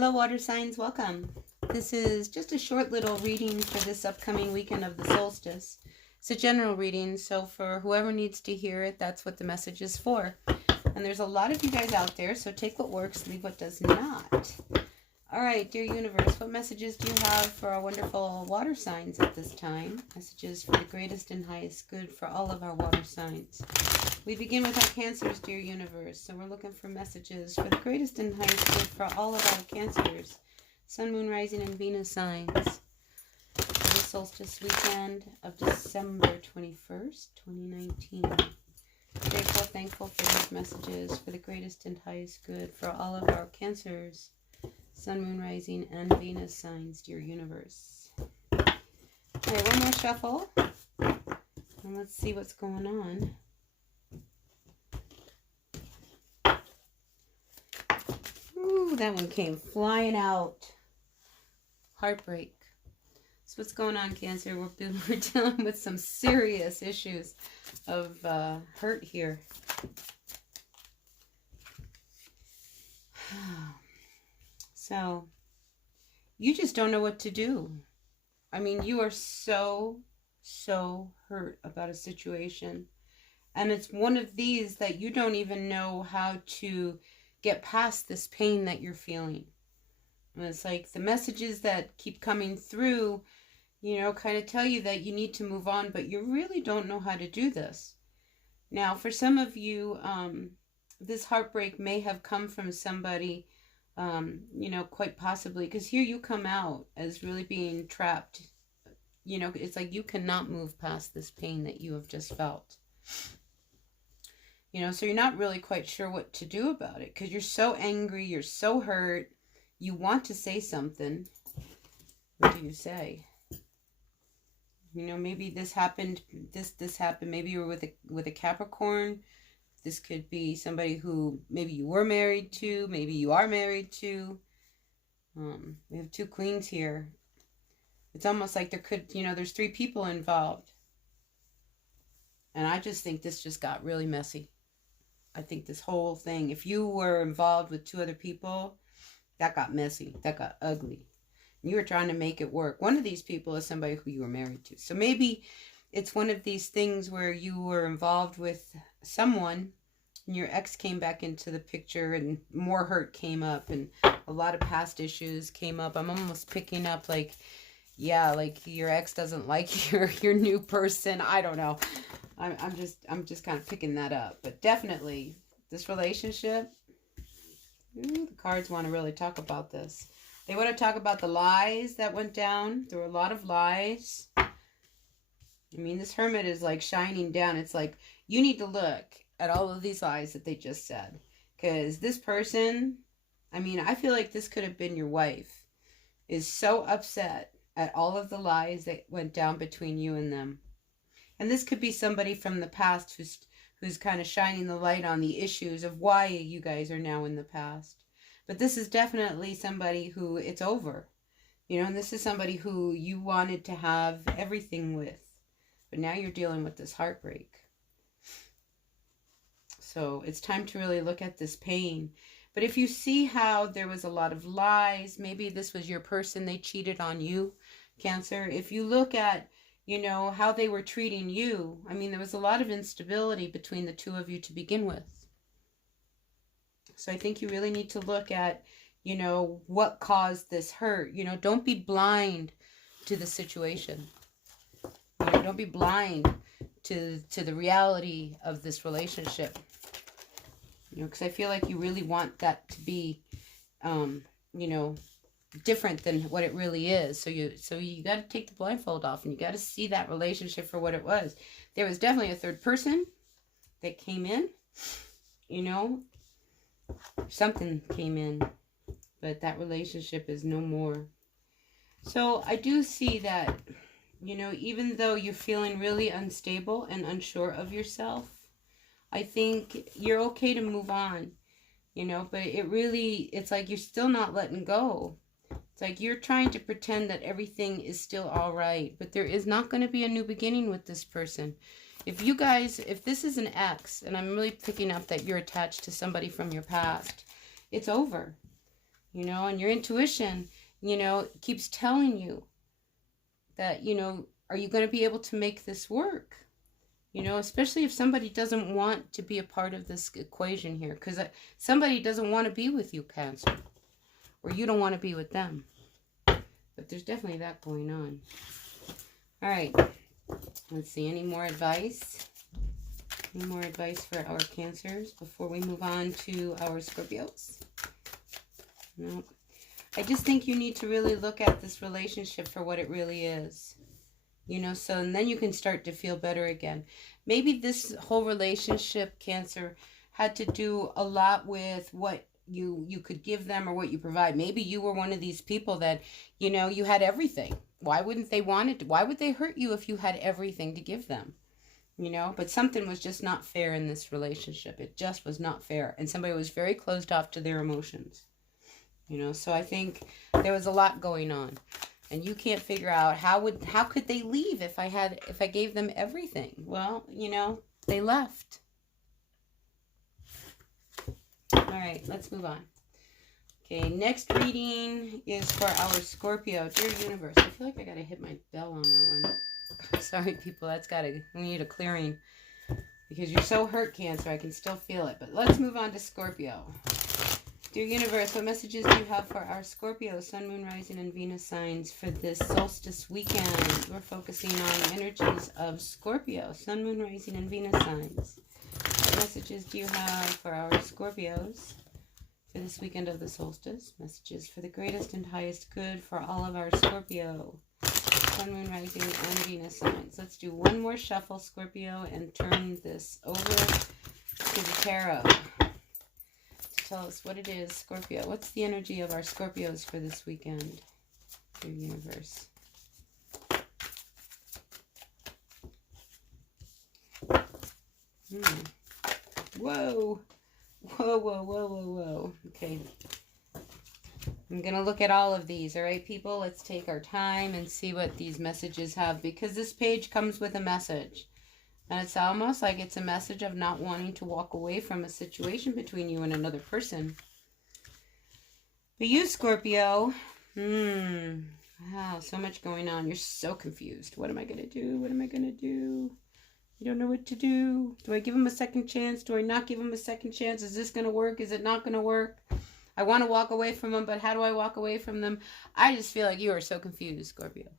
Hello, water signs. Welcome. This is just a short little reading for this upcoming weekend of the solstice. It's a general reading, so for whoever needs to hear it, that's what the message is for. And there's a lot of you guys out there, so take what works, leave what does not. All right, dear universe, what messages do you have for our wonderful water signs at this time? Messages for the greatest and highest good for all of our water signs. We begin with our Cancers, dear universe. So we're looking for messages for the greatest and highest good for all of our Cancers, Sun, Moon, Rising, and Venus signs for the solstice weekend of December 21st, 2019. Grateful, thankful for these messages for the greatest and highest good for all of our Cancers, Sun, Moon, Rising, and Venus signs, dear universe. All right, one more shuffle. And let's see what's going on. Ooh, that one came flying out. Heartbreak. So what's going on, Cancer? We're dealing with some serious issues of hurt here. So, you just don't know what to do. I mean, you are so hurt about a situation. And it's one of these that you don't even know how to get past this pain that you're feeling. And it's like the messages that keep coming through, you know, kind of tell you that you need to move on, but you really don't know how to do this. Now, for some of you, this heartbreak may have come from somebody, you know, quite possibly, because here you come out as really being trapped. You know, it's like you cannot move past this pain that you have just felt. You know, so you're not really quite sure what to do about it because you're so angry, you're so hurt, you want to say something. What do you say? You know, maybe this happened, this happened, maybe you were with a Capricorn. This could be somebody who maybe you were married to, maybe you are married to. We have two queens here. It's almost like there could, you know, there's three people involved. And I just think this just got really messy. I think this whole thing, if you were involved with two other people, that got messy. That got ugly. You were trying to make it work. One of these people is somebody who you were married to. So maybe it's one of these things where you were involved with someone and your ex came back into the picture and more hurt came up and a lot of past issues came up. I'm almost picking up like, yeah, like your ex doesn't like your new person. I don't know. I'm just kind of picking that up. But definitely this relationship, the cards want to really talk about this. They want to talk about the lies that went down. There were a lot of lies. I mean, this hermit is like shining down. It's like you need to look at all of these lies that they just said. Because this person, I mean, I feel like this could have been your wife, is so upset at all of the lies that went down between you and them. And this could be somebody from the past who's kind of shining the light on the issues of why you guys are now in the past. But this is definitely somebody who it's over. You know, and this is somebody who you wanted to have everything with. But now you're dealing with this heartbreak. So it's time to really look at this pain. But if you see how there was a lot of lies, maybe this was your person, they cheated on you, Cancer. If you look at, you know, how they were treating you, I mean, there was a lot of instability between the two of you to begin with. So I think you really need to look at, you know, what caused this hurt. You know, don't be blind to the situation. You know, don't be blind to the reality of this relationship. You know, because I feel like you really want that to be, you know, different than what it really is. So you got to take the blindfold off and you got to see that relationship for what it was. There was definitely a third person that came in, you know, something came in, but that relationship is no more. So I do see that, you know, even though you're feeling really unstable and unsure of yourself, I think you're okay to move on, you know, but it's like you're still not letting go. It's like you're trying to pretend that everything is still all right, but there is not going to be a new beginning with this person. If this is an ex, and I'm really picking up that you're attached to somebody from your past, it's over. you know, and your intuition, you know, keeps telling you that, you know, are you going to be able to make this work? You know, especially if somebody doesn't want to be a part of this equation here, because somebody doesn't want to be with you, Cancer, or you don't want to be with them. But there's definitely that going on. All right, let's see, any more advice? Any more advice for our Cancers before we move on to our Scorpios? No. I just think you need to really look at this relationship for what it really is. You know, so and then you can start to feel better again. Maybe this whole relationship, Cancer, had to do a lot with what you could give them or what you provide. Maybe you were one of these people that, you know, you had everything. Why wouldn't they want it? Why would they hurt you if you had everything to give them? You know, but something was just not fair in this relationship. It just was not fair. And somebody was very closed off to their emotions. You know, so I think there was a lot going on. And you can't figure out how could they leave if I gave them everything? Well, you know, they left. All right, let's move on. Okay, next reading is for our Scorpio. Dear Universe, I feel like I gotta hit my bell on that one. Sorry, people, we need a clearing. Because you're so hurt, Cancer, I can still feel it. But let's move on to Scorpio. Dear Universe, what messages do you have for our Scorpio, Sun, Moon, Rising, and Venus signs for this solstice weekend? We're focusing on the energies of Scorpio, Sun, Moon, Rising, and Venus signs. What messages do you have for our Scorpios for this weekend of the solstice? Messages for the greatest and highest good for all of our Scorpio, Sun, Moon, Rising, and Venus signs. Let's do one more shuffle, Scorpio, and turn this over to the tarot. Tell us what it is, Scorpio. What's the energy of our Scorpios for this weekend, dear Universe? Whoa. Whoa, whoa, whoa, whoa, whoa. Okay. I'm going to look at all of these, all right, people? Let's take our time and see what these messages have, because this page comes with a message. And it's almost like it's a message of not wanting to walk away from a situation between you and another person. But you, Scorpio, wow, so much going on. You're so confused. What am I going to do? What am I going to do? You don't know what to do. Do I give him a second chance? Do I not give him a second chance? Is this going to work? Is it not going to work? I want to walk away from them, but how do I walk away from them? I just feel like you are so confused, Scorpio.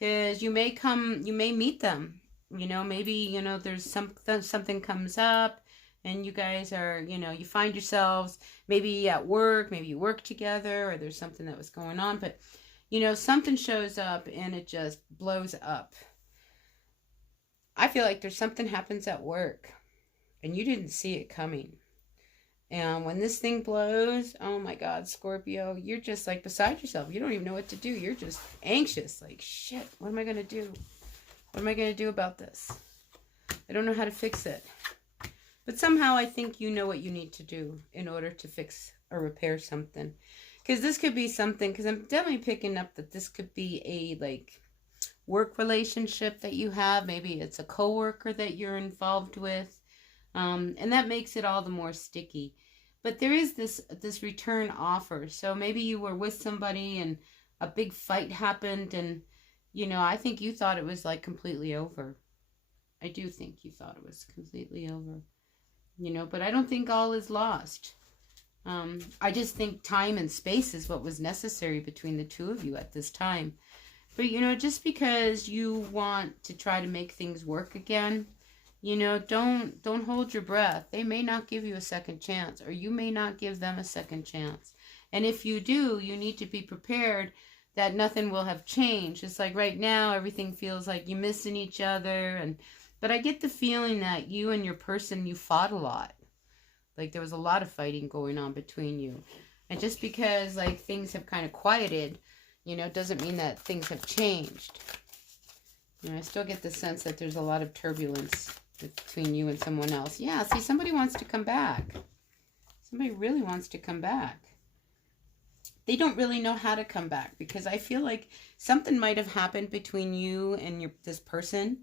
Because you may meet them. You know, maybe, you know, there's something comes up and you guys are, you know, you find yourselves maybe at work, maybe you work together, or there's something that was going on, but, you know, something shows up and it just blows up. I feel like there's something happens at work and you didn't see it coming. And when this thing blows, oh my God, Scorpio, you're just like beside yourself. You don't even know what to do. You're just anxious. Like, shit, what am I going to do? What am I going to do about this? I don't know how to fix it. But somehow I think you know what you need to do in order to fix or repair something. Because this could be something, because I'm definitely picking up that this could be a, like, work relationship that you have. Maybe it's a coworker that you're involved with. And that makes it all the more sticky. But there is this return offer. So maybe you were with somebody and a big fight happened and, you know, I think you thought it was like completely over. I do think you thought it was completely over. You know, but I don't think all is lost. I just think time and space is what was necessary between the two of you at this time. But, you know, just because you want to try to make things work again, you know, don't hold your breath. They may not give you a second chance, or you may not give them a second chance. And if you do, you need to be prepared that nothing will have changed. It's like right now, everything feels like you're missing each other. But I get the feeling that you and your person, you fought a lot. Like there was a lot of fighting going on between you. And just because like things have kind of quieted, you know, doesn't mean that things have changed. You know, I still get the sense that there's a lot of turbulence between you and someone else. Yeah, see, somebody wants to come back. Somebody really wants to come back. They don't really know how to come back because I feel like something might have happened between you and this person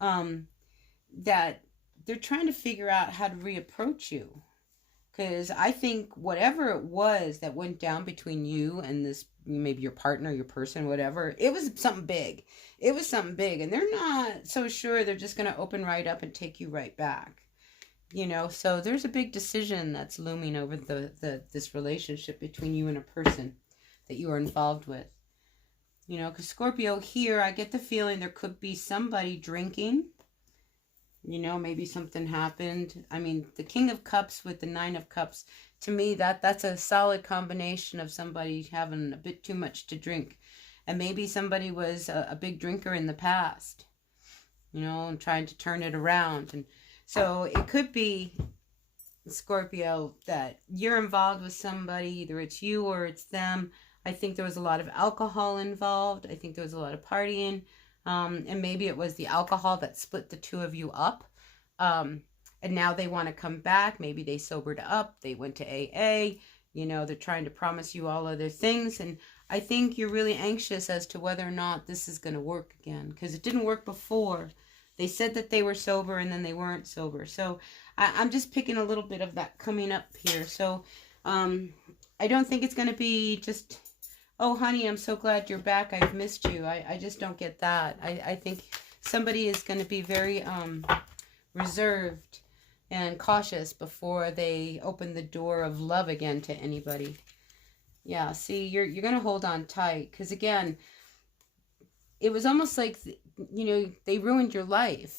that they're trying to figure out how to reapproach you. Because I think whatever it was that went down between you and this, maybe your partner, your person, whatever, it was something big. It was something big. And they're not so sure they're just going to open right up and take you right back. You know, so there's a big decision that's looming over this relationship between you and a person that you are involved with. You know, because Scorpio, here, I get the feeling there could be somebody drinking. You know, maybe something happened. I mean, the King of Cups with the Nine of Cups, to me, that's a solid combination of somebody having a bit too much to drink. And maybe somebody was a big drinker in the past, you know, and trying to turn it around. And so it could be, Scorpio, that you're involved with somebody, either it's you or it's them. I think there was a lot of alcohol involved. I think there was a lot of partying. And maybe it was the alcohol that split the two of you up. And now they want to come back. Maybe they sobered up. They went to AA. You know, they're trying to promise you all other things. And I think you're really anxious as to whether or not this is going to work again. Because it didn't work before. They said that they were sober and then they weren't sober. So I'm just picking a little bit of that coming up here. So I don't think it's going to be just, oh, honey, I'm so glad you're back. I've missed you. I just don't get that. I think somebody is going to be very reserved and cautious before they open the door of love again to anybody. Yeah, see, you're going to hold on tight. Because, again, it was almost like, you know, they ruined your life.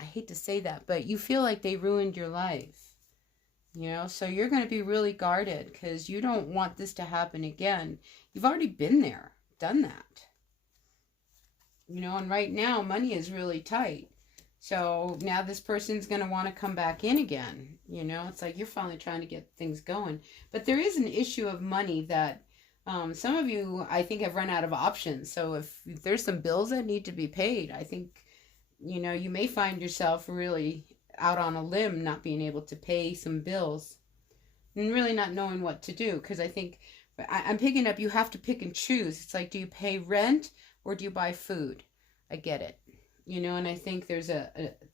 I hate to say that, but you feel like they ruined your life. You know, so you're going to be really guarded because you don't want this to happen again. You've already been there, done that. You know, and right now money is really tight. So now this person's going to want to come back in again. You know, it's like you're finally trying to get things going. But there is an issue of money that some of you, I think, have run out of options. So if there's some bills that need to be paid, I think, you know, you may find yourself really out on a limb, not being able to pay some bills and really not knowing what to do. Because I think I'm picking up, you have to pick and choose. It's like, do you pay rent or do you buy food? I get it, you know, and I think there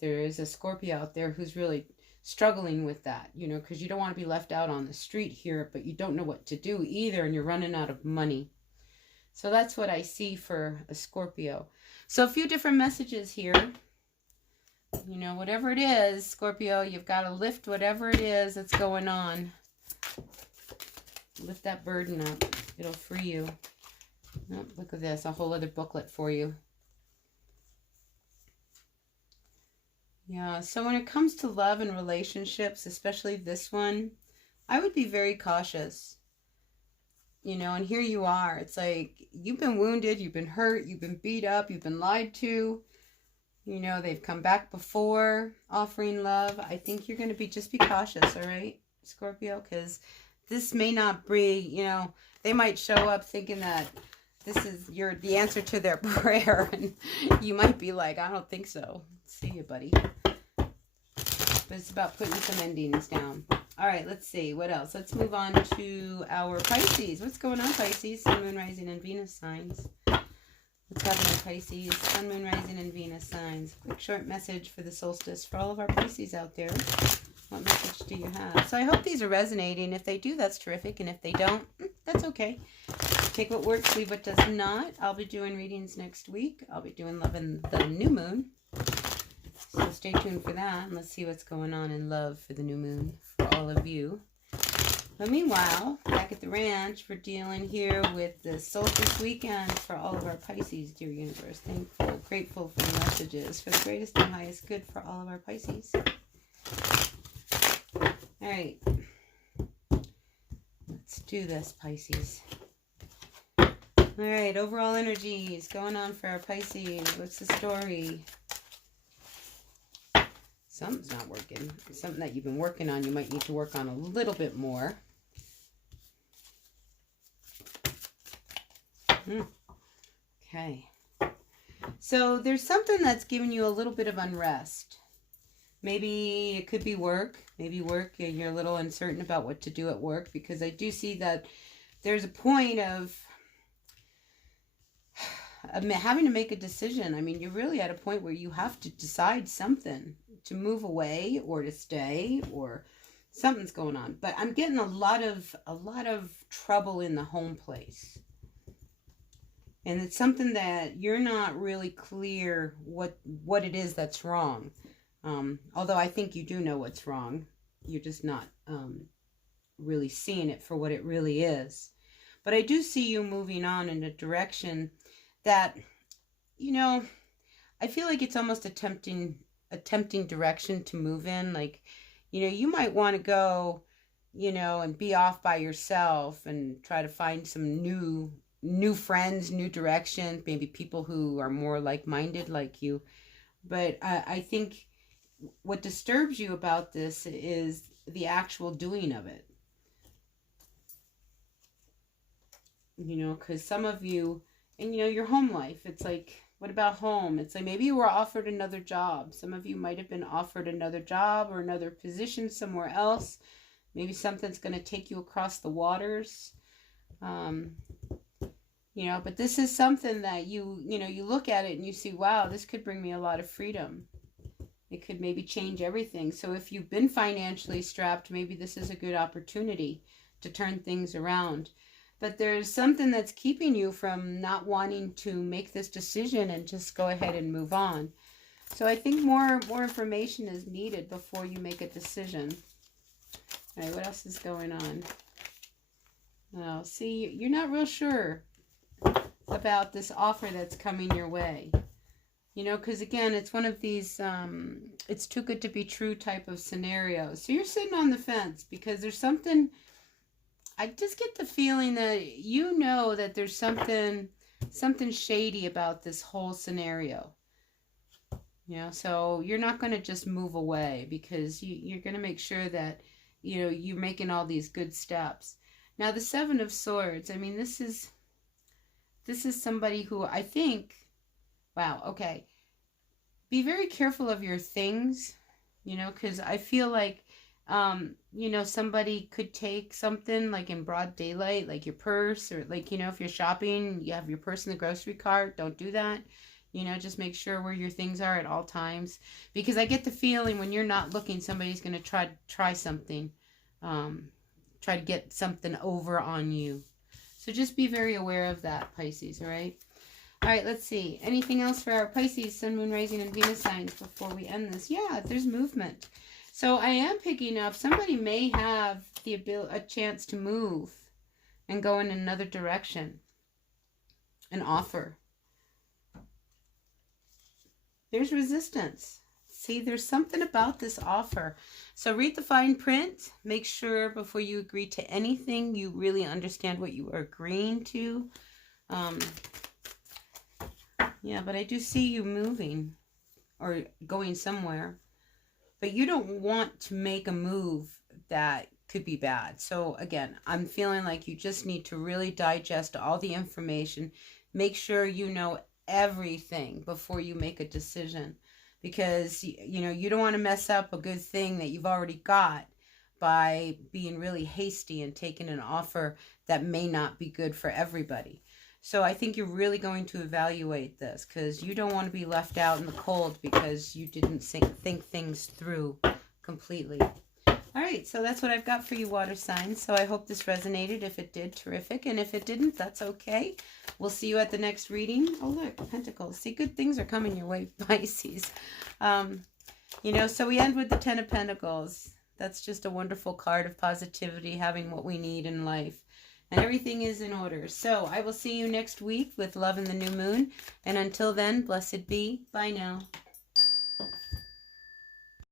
is a Scorpio out there who's really struggling with that, you know, because you don't want to be left out on the street here, but you don't know what to do either, and you're running out of money. So that's what I see for a Scorpio. So a few different messages here. You know, whatever it is, Scorpio, you've got to lift whatever it is that's going on. Lift that burden up. It'll free you. Oh, look at this, a whole other booklet for you. Yeah, so when it comes to love and relationships, especially this one, I would be very cautious. You know, and here you are. It's like you've been wounded, you've been hurt, you've been beat up, you've been lied to. You know, they've come back before offering love. I think you're going to just be cautious, all right, Scorpio? Because this may not be, you know, they might show up thinking that this is the answer to their prayer. And you might be like, I don't think so. See you, buddy. But it's about putting some endings down. All right, let's see. What else? Let's move on to our Pisces. What's going on, Pisces? Sun, Moon, Rising, and Venus signs. What's happening, Pisces? Sun, Moon, Rising, and Venus signs. Quick short message for the solstice for all of our Pisces out there. What message do you have? So I hope these are resonating. If they do, that's terrific. And if they don't, that's okay. Take what works, leave what does not. I'll be doing readings next week. I'll be doing love in the new moon. So stay tuned for that. And let's see what's going on in love for the new moon for all of you. But meanwhile, back at the ranch, we're dealing here with the solstice weekend for all of our Pisces, dear universe. Thankful, grateful for the messages, for the greatest and highest good for all of our Pisces. All right. Let's do this, Pisces. All right, overall energies going on for our Pisces. What's the story? Something's not working. Something that you've been working on, you might need to work on a little bit more. Okay. So there's something that's giving you a little bit of unrest. Maybe it could be work. Maybe work, you're a little uncertain about what to do at work, because I do see that there's a point of having to make a decision. I mean, you're really at a point where you have to decide something, to move away or to stay, or Something's going on. But I'm getting a lot of trouble in the home place. And it's something that you're not really clear what it is that's wrong. Although I think you do know what's wrong. You're just not really seeing it for what it really is. But I do see you moving on in a direction that, you know, I feel like it's almost a tempting direction to move in. Like, you know, you might want to go, you know, and be off by yourself and try to find some new friends, new direction, maybe people who are more like-minded like you. But I think what disturbs you about this is the actual doing of it. You know, because some of you, and you know, your home life, it's like, what about home? It's like maybe you were offered another job. Some of you might have been offered another job or another position somewhere else. Maybe something's going to take you across the waters. You know, but this is something that you know, you look at it and you see, wow, this could bring me a lot of freedom. It could maybe change everything. So if you've been financially strapped, maybe this is a good opportunity to turn things around. But there's something that's keeping you from not wanting to make this decision and just go ahead and move on. So I think more information is needed before you make a decision. All right, what else is going on? Oh, see, you're not real sure about this offer that's coming your way. You know, because again, it's one of these, it's too good to be true type of scenarios. So you're sitting on the fence because there's something, I just get the feeling that you know that there's something shady about this whole scenario. You know, so you're not going to just move away because you're going to make sure that, you know, you're making all these good steps. Now, the Seven of Swords, I mean, this is somebody who I think, wow, okay, be very careful of your things, you know, because I feel like, you know, somebody could take something like in broad daylight, like your purse, or like, you know, if you're shopping, you have your purse in the grocery cart, don't do that. You know, just make sure where your things are at all times. Because I get the feeling when you're not looking, somebody's going to try something, try to get something over on you. So just be very aware of that, Pisces, all right? All right, let's see. Anything else for our Pisces, Sun, Moon, Rising, and Venus signs before we end this? Yeah, there's movement. So I am picking up, somebody may have a chance to move and go in another direction. An offer. There's resistance. See, there's something about this offer. So read the fine print. Make sure before you agree to anything, you really understand what you are agreeing to. Yeah, but I do see you moving or going somewhere. But you don't want to make a move that could be bad. So again, I'm feeling like you just need to really digest all the information. Make sure you know everything before you make a decision. Because, you know, you don't want to mess up a good thing that you've already got by being really hasty and taking an offer that may not be good for everybody. So I think you're really going to evaluate this because you don't want to be left out in the cold because you didn't think things through completely. All right, so that's what I've got for you, water signs. So I hope this resonated. If it did, terrific. And if it didn't, that's okay. We'll see you at the next reading. Oh, look, Pentacles. See, good things are coming your way, Pisces. You know, so we end with the Ten of Pentacles. That's just a wonderful card of positivity, having what we need in life. And everything is in order. So I will see you next week with love in the new moon. And until then, blessed be. Bye now.